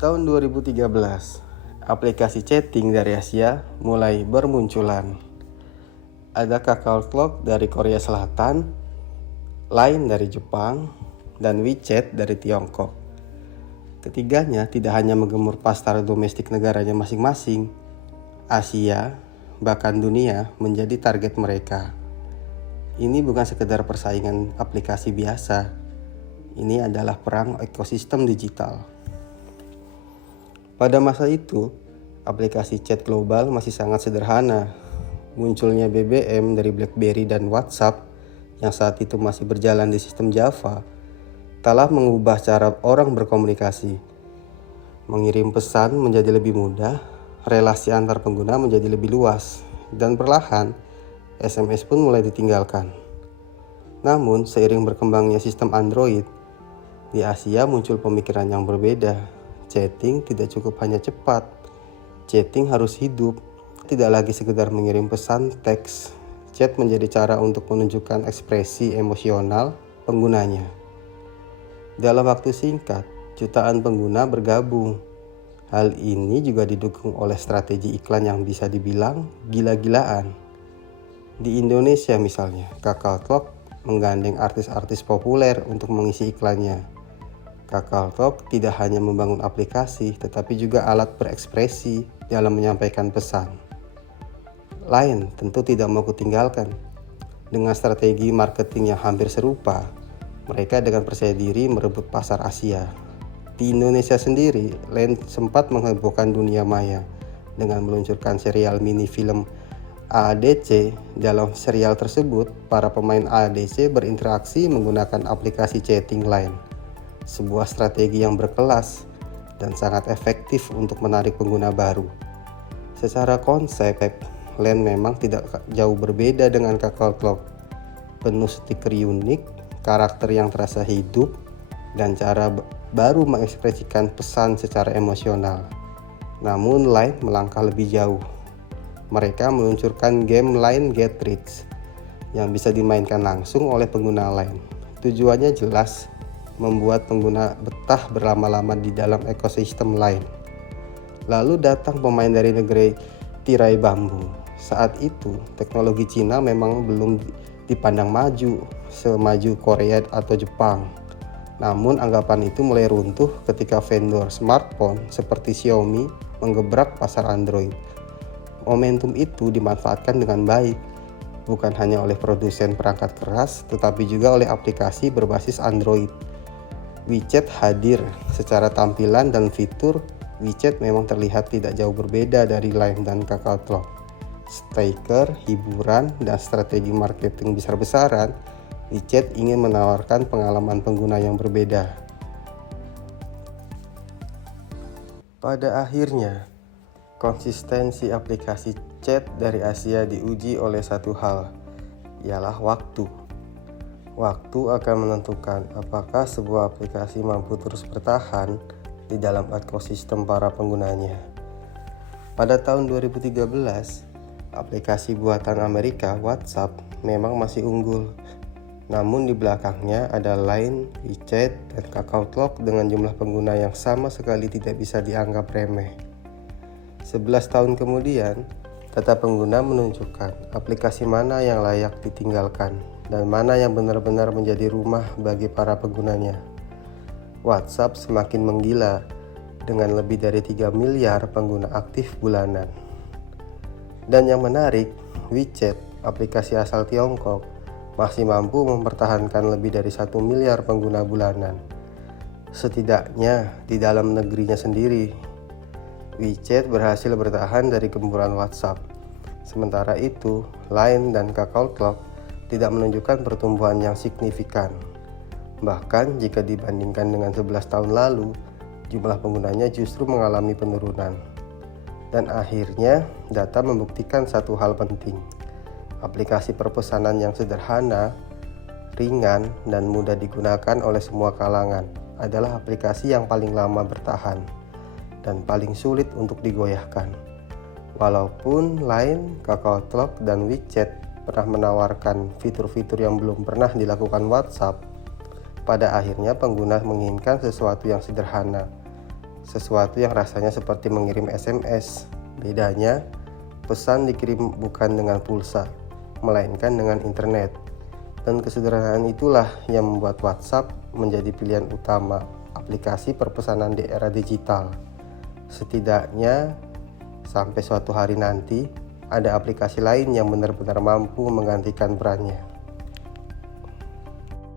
Tahun 2013, aplikasi chatting dari Asia mulai bermunculan. Ada KakaoTalk dari Korea Selatan, Line dari Jepang, dan WeChat dari Tiongkok. Ketiganya tidak hanya menggemur pasar domestik negaranya masing-masing, Asia, bahkan dunia menjadi target mereka. Ini bukan sekedar persaingan aplikasi biasa, ini adalah perang ekosistem digital. Pada masa itu, aplikasi chat global masih sangat sederhana. Munculnya BBM dari BlackBerry dan WhatsApp yang saat itu masih berjalan di sistem Java telah mengubah cara orang berkomunikasi. Mengirim pesan menjadi lebih mudah, relasi antar pengguna menjadi lebih luas, dan perlahan SMS pun mulai ditinggalkan. Namun, seiring berkembangnya sistem Android, di Asia muncul pemikiran yang berbeda. Chatting tidak cukup hanya cepat, chatting harus hidup. Tidak lagi sekedar mengirim pesan teks, chat menjadi cara untuk menunjukkan ekspresi emosional penggunanya. Dalam waktu singkat, jutaan pengguna bergabung. Hal ini juga didukung oleh strategi iklan yang bisa dibilang gila-gilaan. Di Indonesia misalnya, KakaoTalk menggandeng artis-artis populer untuk mengisi iklannya. KakaoTalk tidak hanya membangun aplikasi, tetapi juga alat berekspresi dalam menyampaikan pesan. Line tentu tidak mau kutinggalkan. Dengan strategi marketing yang hampir serupa, mereka dengan percaya diri merebut pasar Asia. Di Indonesia sendiri, Line sempat menghebohkan dunia maya dengan meluncurkan serial mini film AADC. Dalam serial tersebut, para pemain AADC berinteraksi menggunakan aplikasi chatting Line. Sebuah strategi yang berkelas dan sangat efektif untuk menarik pengguna baru. Secara konsep, Line memang tidak jauh berbeda dengan KakaoTalk. Penuh stiker unik, karakter yang terasa hidup, dan cara baru mengekspresikan pesan secara emosional. Namun Line melangkah lebih jauh. Mereka meluncurkan game Line Get Rich yang bisa dimainkan langsung oleh pengguna Line. Tujuannya jelas, membuat pengguna betah berlama-lama di dalam ekosistem Line. Lalu datang pemain dari negeri tirai bambu. Saat itu, teknologi Cina memang belum dipandang maju semaju Korea atau Jepang. Namun anggapan itu mulai runtuh ketika vendor smartphone seperti Xiaomi menggebrak pasar Android. Momentum itu dimanfaatkan dengan baik, bukan hanya oleh produsen perangkat keras, tetapi juga oleh aplikasi berbasis Android. WeChat hadir. Secara tampilan dan fitur, WeChat memang terlihat tidak jauh berbeda dari Line dan KakaoTalk. Stiker, hiburan, dan strategi marketing besar-besaran, WeChat ingin menawarkan pengalaman pengguna yang berbeda. Pada akhirnya, konsistensi aplikasi chat dari Asia diuji oleh satu hal, ialah waktu. Waktu akan menentukan apakah sebuah aplikasi mampu terus bertahan di dalam ekosistem para penggunanya. Pada tahun 2013, aplikasi buatan Amerika WhatsApp memang masih unggul. Namun di belakangnya ada Line, WeChat, dan KakaoTalk dengan jumlah pengguna yang sama sekali tidak bisa dianggap remeh. 11 tahun kemudian, data pengguna menunjukkan aplikasi mana yang layak ditinggalkan dan mana yang benar-benar menjadi rumah bagi para penggunanya. WhatsApp semakin menggila dengan lebih dari 3 miliar pengguna aktif bulanan. Dan yang menarik, WeChat, aplikasi asal Tiongkok, masih mampu mempertahankan lebih dari 1 miliar pengguna bulanan. Setidaknya di dalam negerinya sendiri, WeChat berhasil bertahan dari gempuran WhatsApp. Sementara itu, Line dan KakaoTalk tidak menunjukkan pertumbuhan yang signifikan. Bahkan jika dibandingkan dengan 11 tahun lalu, jumlah penggunanya justru mengalami penurunan. Dan akhirnya, data membuktikan satu hal penting. Aplikasi perpesanan yang sederhana, ringan, dan mudah digunakan oleh semua kalangan adalah aplikasi yang paling lama bertahan dan paling sulit untuk digoyahkan. Walaupun Line, KakaoTalk, dan WeChat pernah menawarkan fitur-fitur yang belum pernah dilakukan WhatsApp, pada akhirnya pengguna menginginkan sesuatu yang sederhana, sesuatu yang rasanya seperti mengirim SMS. Bedanya, pesan dikirim bukan dengan pulsa, melainkan dengan internet. Dan kesederhanaan itulah yang membuat WhatsApp menjadi pilihan utama aplikasi perpesanan di era digital. Setidaknya sampai suatu hari nanti ada aplikasi lain yang benar-benar mampu menggantikan perannya.